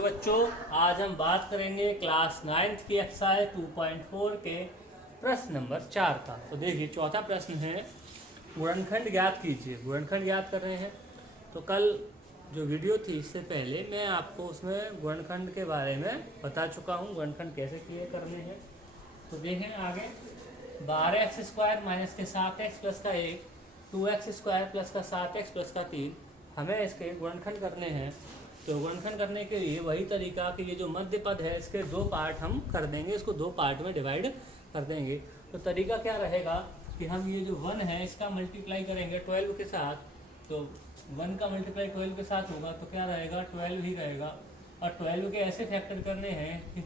तो बच्चों आज हम बात करेंगे क्लास 9th की एक्सरसाइज 2.4 के प्रश्न नंबर 4 का। तो देखिए चौथा प्रश्न है गुणनखंड ज्ञात कीजिए। गुणनखंड ज्ञात कर रहे हैं। तो कल जो वीडियो थी इससे पहले मैं आपको उसमें गुणनखंड के बारे में बता चुका हूँ, गुणनखंड कैसे किए करने हैं। तो देखें आगे 12x² माइनस के 7x प्लस का 1, 2x² प्लस का 7x प्लस का 3 हमें इसके गुणनखंड करने हैं। तो गुणनखंड करने के लिए वही तरीका कि ये जो मध्य पद है इसके दो पार्ट हम कर देंगे, इसको दो पार्ट में डिवाइड कर देंगे। तो तरीका क्या रहेगा कि हम ये जो 1 है इसका मल्टीप्लाई करेंगे 12 के साथ। तो 1 का मल्टीप्लाई 12 के साथ होगा तो क्या रहेगा 12 ही रहेगा। और 12 के ऐसे फैक्टर करने हैं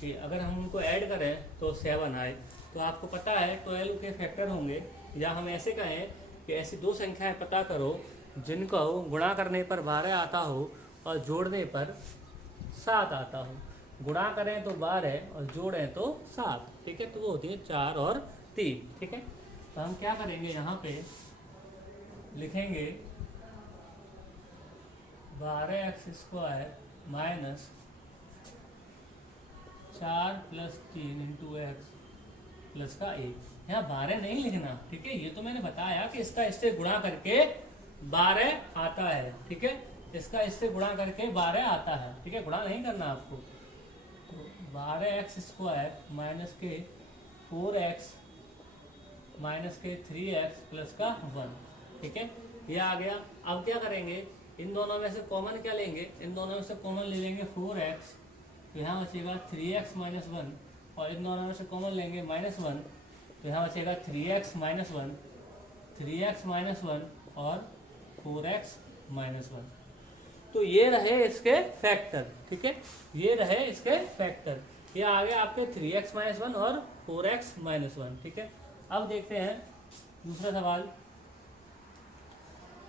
कि अगर हम उनको ऐड करें तो 7 आए। तो आपको पता है 12 के फैक्टर होंगे, या हम ऐसे कहें कि ऐसी दो संख्याएं पता करो जिनको गुणा करने पर 12 आता हो और जोड़ने पर 7 आता हो। गुणा करें तो 12 और जोड़ें तो 7, ठीक है। तो वो होती है 4 और 3, ठीक है। तो हम क्या करेंगे, यहाँ पे लिखेंगे 12x² माइनस 4 + 3 × x प्लस का 1। यहाँ 12 नहीं लिखना, ठीक है। ये तो मैंने बताया कि इसका इससे गुणा करके 12 आता है, ठीक है। इसका इससे गुणा करके 12 आता है, ठीक है। गुणा नहीं करना आपको। तो 12x² माइनस के 4x माइनस के 3x प्लस का 1, ठीक है। ये आ गया। अब क्या करेंगे, इन दोनों में से कॉमन क्या लेंगे, इन दोनों में से कॉमन ले लेंगे 4x। तो यहाँ बचेगा 3x माइनस 1, और इन दोनों में से कॉमन लेंगे -1। तो यहाँ बचेगा 3x माइनस 1, 3x माइनस 1 और 4x माइनस 1। तो ये रहे इसके फैक्टर, ठीक है। ये रहे इसके फैक्टर। ये आ गया आपके 3x माइनस 1 और 4x माइनस 1, ठीक है। अब देखते हैं दूसरा सवाल।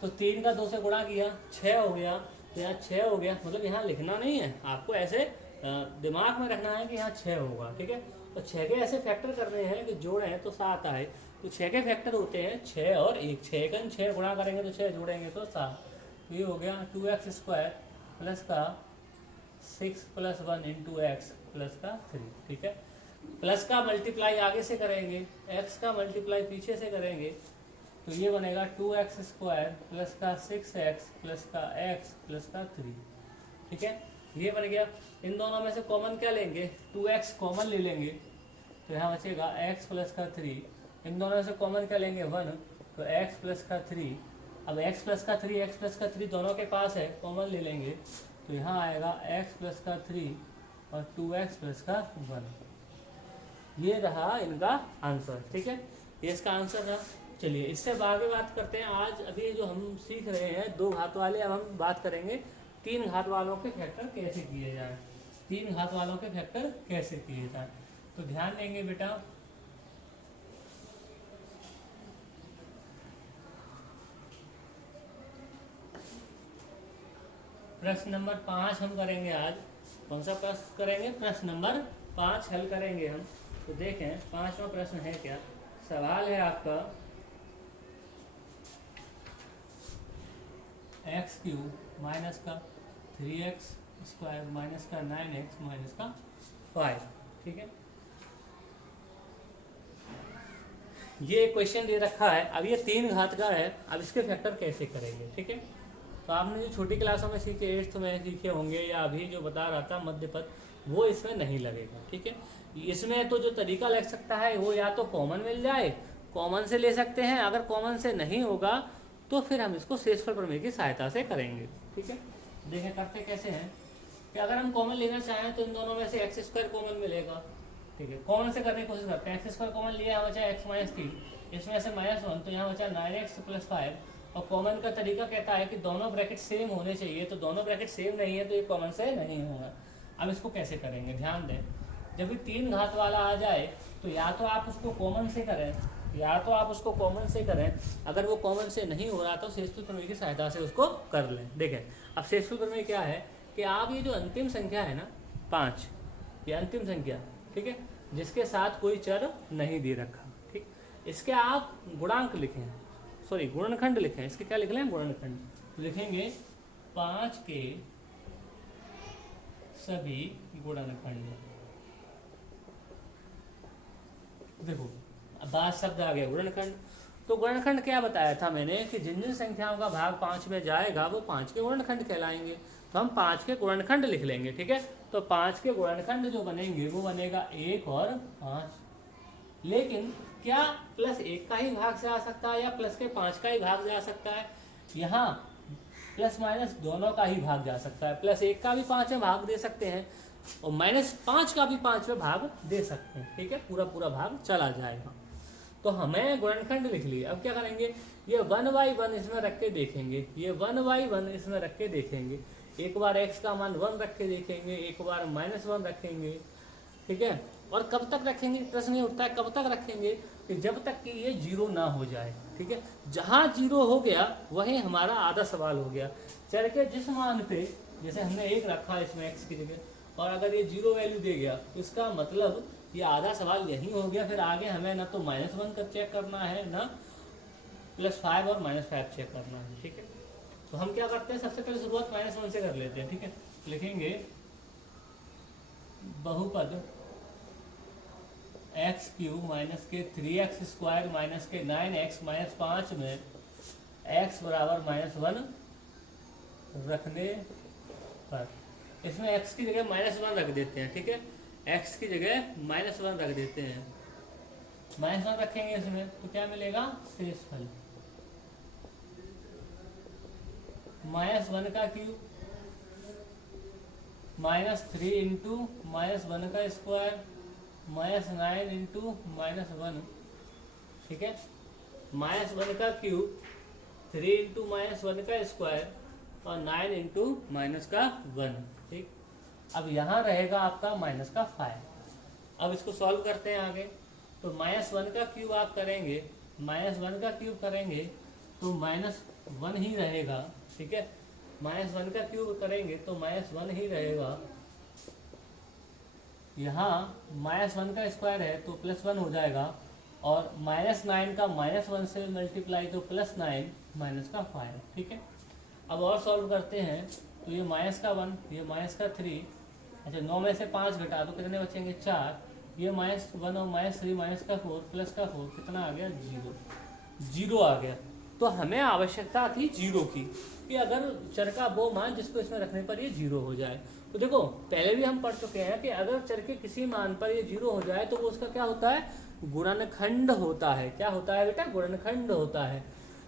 तो 3 का 2 से गुणा किया 6 हो गया। तो यहाँ 6 हो गया, मतलब यहाँ लिखना नहीं है आपको, ऐसे दिमाग में रखना है कि यहाँ 6 होगा, ठीक है। तो 6 के ऐसे फैक्टर करने हैं कि जोड़ें तो 7 आए। तो 6 के फैक्टर होते हैं 6 और 1। 6 का 6 गुणा करेंगे तो 6, जोड़ेंगे तो 7। तो ये हो गया 2x² प्लस का 6 + 1 × x प्लस का 3, ठीक है। प्लस का मल्टीप्लाई आगे से करेंगे, x का मल्टीप्लाई पीछे से करेंगे। तो ये बनेगा 2x² प्लस का 6x प्लस का x प्लस का 3, ठीक है। ये बन गया। इन दोनों में से कॉमन क्या लेंगे, 2x कॉमन ले लेंगे। तो यहाँ बचेगा x प्लस का 3। इन दोनों में से कॉमन क्या लेंगे 1, तो x प्लस का 3। अब x प्लस का 3 x प्लस का 3 दोनों के पास है, कॉमन ले लेंगे। तो यहाँ आएगा x प्लस का 3 और 2x प्लस का 1। ये रहा इनका आंसर, ठीक है। ये इसका आंसर रहा। चलिए इससे आगे बात करते हैं। आज अभी जो हम सीख रहे हैं 2 घात वाले, अब हम बात करेंगे 3 घात वालों के फैक्टर कैसे किए जाए। 3 घात वालों के फैक्टर कैसे किए जाए, तो ध्यान देंगे बेटा। प्रश्न नंबर 5 हम करेंगे आज। कौन सा प्रश्न करेंगे, प्रश्न नंबर 5 हल करेंगे हम। तो देखें 5वां प्रश्न है क्या। सवाल है आपका x³ माइनस का 3x² माइनस का 9x माइनस का 5, ठीक है। ये क्वेश्चन दे रखा है। अब ये 3 घात का है, अब इसके फैक्टर कैसे करेंगे, ठीक है। तो आपने जो छोटी क्लासों में सीखे, 8th में सीखे होंगे, या अभी जो बता रहा था मध्य पद, वो इसमें नहीं लगेगा, ठीक है। इसमें तो जो तरीका लग सकता है वो या तो कॉमन मिल जाए, कॉमन से ले सकते हैं। अगर कॉमन से नहीं होगा तो फिर हम इसको शेषफल प्रमेय की सहायता से करेंगे, ठीक है। देखें करते कैसे हैं कि अगर हम कॉमन लेना चाहें तो इन दोनों में से x² कॉमन मिलेगा, ठीक है। कॉमन से करने की कोशिश करते हैं। x² कॉमन लिया, यहाँ बचा x माइनस 3, इसमें से -1, तो यहाँ बचा 9x प्लस 5। और कॉमन का तरीका कहता है कि दोनों ब्रैकेट सेम होने चाहिए। तो दोनों ब्रैकेट सेम नहीं है तो ये कॉमन से नहीं होगा। अब इसको कैसे करेंगे, ध्यान दें। जब भी 3 घात वाला आ जाए तो या तो आप उसको कॉमन से करें, या तो आप उसको कॉमन से करें। अगर वो कॉमन से नहीं हो रहा तो शेषफल प्रमेय की सहायता से उसको कर लें। देखें अब शेषफल प्रमेय क्या है कि आप ये जो अंतिम संख्या है ना 5, ये अंतिम संख्या, ठीक है, जिसके साथ कोई चर नहीं दे रखा, ठीक, इसके आप गुणांक लिखें, सॉरी गुणनखंड लिखें। इसके क्या लिख लें, गुणनखंड। तो लिखेंगे 5 के सभी गुणनखंड। देखो बाद शब्द आ गया गुणनखंड। तो गुणनखंड क्या बताया था मैंने कि जिन जिन संख्याओं का भाग 5 में जाएगा वो 5 के गुणनखंड कहलाएंगे। तो हम 5 के गुणनखंड लिख लेंगे, ठीक है। तो 5 के गुणनखंड जो बनेंगे वो बनेगा 1 और 5। लेकिन क्या +1 का ही भाग से आ सकता है या प्लस के 5 का ही भाग जा सकता है? यहाँ प्लस माइनस दोनों का ही भाग जा सकता है। +1 का भी 5 में भाग दे सकते हैं और -5 का भी 5 में भाग दे सकते हैं, ठीक है। पूरा पूरा भाग चला जाएगा। तो हमें गुणनखंड लिख लिया। अब क्या करेंगे, ये 1/1 इसमें रख के देखेंगे, ये 1/1 इसमें रख के देखेंगे। एक बार x का मान 1 रख के देखेंगे, एक बार -1 रखेंगे, ठीक है। और कब तक रखेंगे, प्रश्न ये उठता है कब तक रखेंगे, कि जब तक कि ये 0 ना हो जाए, ठीक है। जहाँ 0 हो गया वहीं हमारा आधा सवाल हो गया। चल के जिस मान पे, जैसे हमने 1 रखा इसमें x की जगह, और अगर ये 0 वैल्यू दे गया तो इसका मतलब ये आधा सवाल यही हो गया। फिर आगे हमें ना तो -1 का चेक करना है, ना +5 और -5 चेक करना है, ठीक है। तो हम क्या करते हैं, सबसे पहले शुरुआत -1 से कर लेते हैं, ठीक है। लिखेंगे बहुपद x³ - के 3x² - के 9x - 5 में x बराबर -1 रखने पर, इसमें x की जगह -1 रख देते हैं, ठीक है। x की जगह -1 रख देते हैं, -1 रखेंगे इसमें तो क्या मिलेगा, शेषफल -1 का क्यूब -3 इंटू -1 का स्क्वायर -9 इंटू -1, ठीक है। -1 का क्यूब 3 इंटू -1 का स्क्वायर और 9 इंटू -1, ठीक। अब यहाँ रहेगा आपका -5। अब इसको सॉल्व करते हैं आगे। तो -1 का क्यूब आप करेंगे, -1 का क्यूब करेंगे तो -1 ही रहेगा, ठीक है। -1 का क्यूब करेंगे तो -1 ही रहेगा। यहाँ -1 का स्क्वायर है तो +1 हो जाएगा, और -9 का -1 से मल्टीप्लाई तो +9 -5, ठीक है। अब और सॉल्व करते हैं तो ये -1, ये -3, अच्छा 9 में से 5 घटा तो कितने बचेंगे, 4। ये -1 और -3 -4 +4 कितना आ गया, 0 आ गया। तो हमें आवश्यकता थी 0 की, कि अगर चर का वो मान जिसको इसमें रखने पर ये 0 हो जाए। तो देखो पहले भी हम पढ़ चुके हैं कि अगर चर के किसी मान पर ये 0 हो जाए तो वो उसका क्या होता है, गुणनखंड होता है। क्या होता है बेटा, गुणनखंड होता है।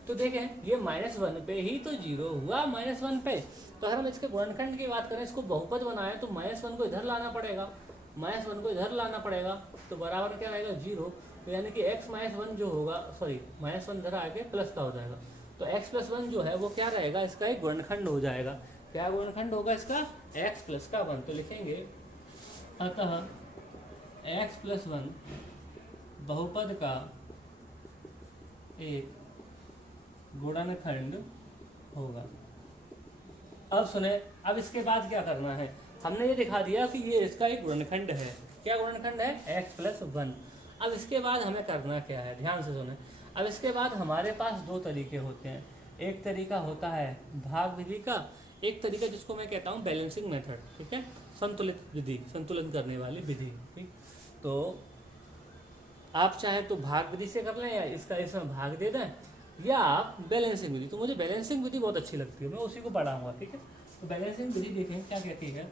तो देखें ये -1 पे ही तो 0 हुआ, -1 पे। तो अगर हम इसके गुणनखंड की बात करें, इसको बहुपद बनाएं तो -1 को इधर लाना पड़ेगा, -1 को इधर लाना पड़ेगा, तो बराबर क्या रहेगा, 0। तो यानी कि x -1 जो होगा, सॉरी -1 इधर आके प्लस का हो जाएगा, तो x + 1 जो है वो क्या रहेगा, इसका एक गुणनखंड हो जाएगा। क्या गुणनखंड होगा इसका, x + 1। तो लिखेंगे अतः x + 1 बहुपद का एक गुणनखंड होगा। अब सुने, अब इसके बाद क्या करना है, हमने ये दिखा दिया कि ये इसका एक गुणनखंड है। क्या गुणनखंड है, x + 1। अब इसके बाद हमें करना क्या है, ध्यान से सुने। अब इसके बाद हमारे पास 2 तरीके होते हैं। एक तरीका होता है भाग विधि का, एक तरीका जिसको मैं कहता हूँ बैलेंसिंग मेथड, ठीक है, संतुलित विधि, संतुलन करने वाली विधि, ठीक। तो आप चाहें तो भाग विधि से कर लें या इसमें भाग दे दें, या आप बैलेंसिंग विधि। तो मुझे बैलेंसिंग विधि बहुत अच्छी लगती है, मैं उसी को पढ़ाऊंगा, ठीक है। तो बैलेंसिंग विधि देखें क्या कहती है,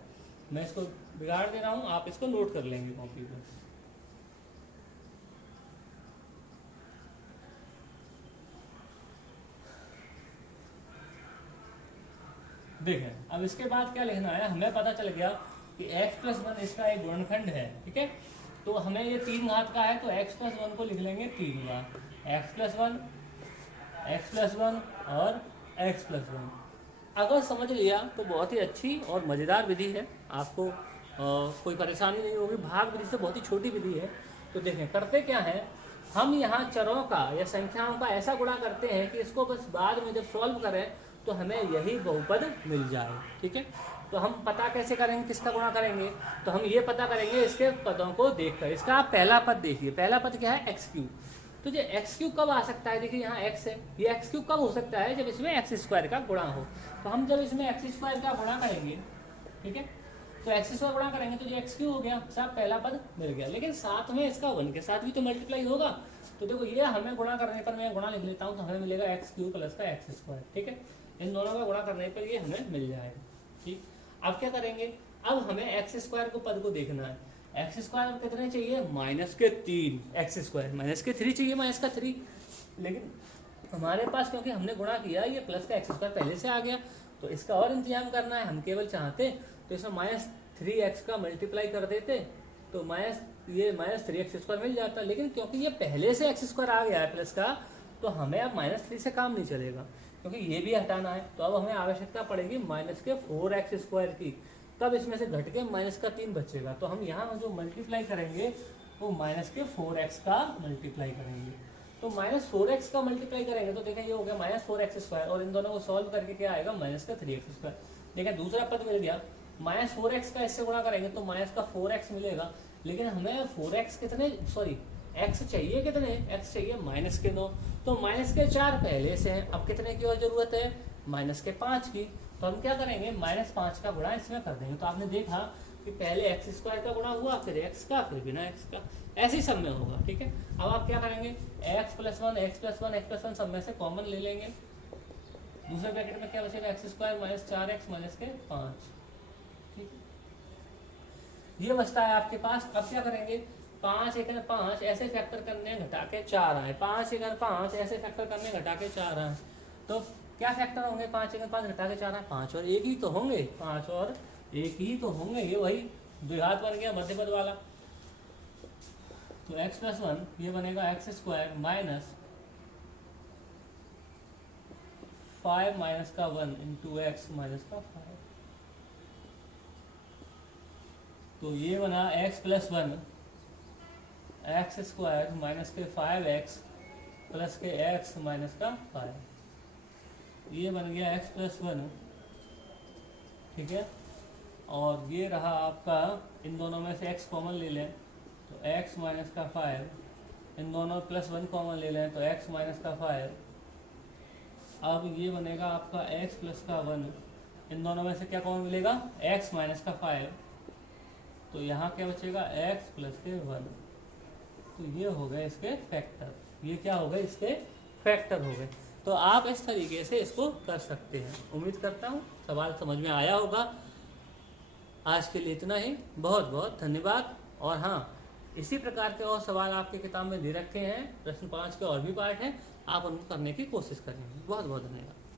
मैं इसको बिगाड़ दे रहा हूँ, आप इसको नोट कर लेंगे कॉपी पर। देखें अब इसके बाद क्या लिखना है, हमें पता चल गया कि x + 1 इसका एक गुणनखंड है, ठीक है। तो हमें ये 3 घात का है तो x + 1 को लिख लेंगे 3 बार, x + 1, x + 1 और x + 1। अगर समझ लिया तो बहुत ही अच्छी और मज़ेदार विधि है, आपको कोई परेशानी नहीं होगी। भाग विधि से बहुत ही छोटी विधि है। तो देखें करते क्या है, हम यहाँ चरों का या संख्याओं का ऐसा गुणा करते हैं कि इसको बस बाद में जब सॉल्व करें तो हमें यही बहुपद मिल जाए, ठीक है। तो हम पता कैसे करेंगे, किसका गुणा करेंगे, तो हम ये पता करेंगे इसके पदों को देखकर। इसका आप पहला पद देखिए, पहला पद क्या है, x³। तो ये x³ कब आ सकता है, देखिए यहाँ x है, ये x³ कब हो सकता है, जब इसमें x² का गुणा हो। तो हम जब इसमें x² का गुणा करेंगे, ठीक है, तो एक्स स्क्वायर गुणा करेंगे तो जो एक्स क्यू हो गया, साहब पहला पद मिल गया, लेकिन साथ में इसका 1 के साथ भी तो मल्टीप्लाई होगा। तो देखो ये हमें गुणा करने पर, मैं गुणा लिख लेता हूँ, तो हमें मिलेगा एक्स क्यू प्लस का एक्स स्क्वायर, ठीक है। इन दोनों का गुणा करने पर ये हमें मिल जाएगा, ठीक। अब क्या करेंगे, अब हमें एक्स स्क्वायर को पद को देखना है। एक्स स्क्वायर कितने चाहिए, -3 एक्स स्क्वायर, -3 चाहिए, -3, लेकिन हमारे पास क्योंकि हमने गुणा किया ये प्लस का एक्स स्क्वायर पहले से आ गया, तो इसका और इंतजाम करना है। हम केवल चाहते तो इसमें -3x का मल्टीप्लाई कर देते, तो -3x स्क्वायर मिल जाता, लेकिन क्योंकि ये पहले से एक्स स्क्वायर आ गया है प्लस का, तो हमें अब -3 से काम नहीं चलेगा, क्योंकि ये भी हटाना है। तो अब हमें आवश्यकता पड़ेगी -4x स्क्वायर की, तब इसमें से घट के -3 बचेगा। तो हम यहाँ जो मल्टीप्लाई करेंगे वो -4x का मल्टीप्लाई करेंगे। तो -4x का मल्टीप्लाई करेंगे तो देखा ये हो गया -4x स्क्वायर, और इन दोनों को सॉल्व करके क्या आएगा, -3x स्क्वायर। देखा दूसरा पद मिल गया। -4x का इससे गुणा करेंगे तो -4x मिलेगा, लेकिन हमें 4x कितने, सॉरी x चाहिए कितने, x चाहिए -9, तो -4 पहले से है, अब कितने की और जरूरत है, -5 की। तो हम क्या करेंगे, -5 का गुणा इसमें कर देंगे। तो आपने देखा कि पहले एक्स स्क्वायर का गुणा हुआ, फिर एक्स का, फिर बिना एक्स का, ऐसे ही सब में होगा, ठीक है। अब आप क्या करेंगे, x + 1 x + 1 x + 1 सब में से कॉमन ले लेंगे। दूसरे ब्रैकेट में क्या बचेगा, x² - 4x - 5, ठीक है। ये बचता है आपके पास। अब क्या करेंगे, 5 × 5 ऐसे फैक्टर करने घटा के 4 आए, 5 × 5 ऐसे फैक्टर करने घटा के 4 आए, तो क्या फैक्टर होंगे, 5 × 5 घटा के 4 आए, 5 और 1 ही तो होंगे, 5 और 1 ही तो होंगे। ये वही द्विघात बन गया मध्य पद वाला। तो x + 1 ये बनेगा x² - 5 - का 1 × x - का 5। तो ये बना x + 1 x² - के 5x प्लस के x - का 5, ये बन गया x + 1, ठीक है। और ये रहा आपका, इन दोनों में से x कॉमन ले लें तो x - का 5, इन दोनों +1 कॉमन ले लें तो x - का 5। अब ये बनेगा आपका x + का 1, इन दोनों में से क्या कॉमन मिलेगा, x - का 5, तो यहाँ क्या बचेगा, x + के 1। तो ये हो गए इसके फैक्टर, ये क्या हो गए, इसके फैक्टर हो गए। तो आप इस तरीके से इसको कर सकते हैं। उम्मीद करता हूँ सवाल समझ में आया होगा। आज के लिए इतना ही, बहुत बहुत धन्यवाद। और हाँ, इसी प्रकार के और सवाल आपके किताब में दे रखे हैं, प्रश्न 5 के और भी पार्ट हैं, आप उनको करने की कोशिश करेंगे। बहुत बहुत धन्यवाद।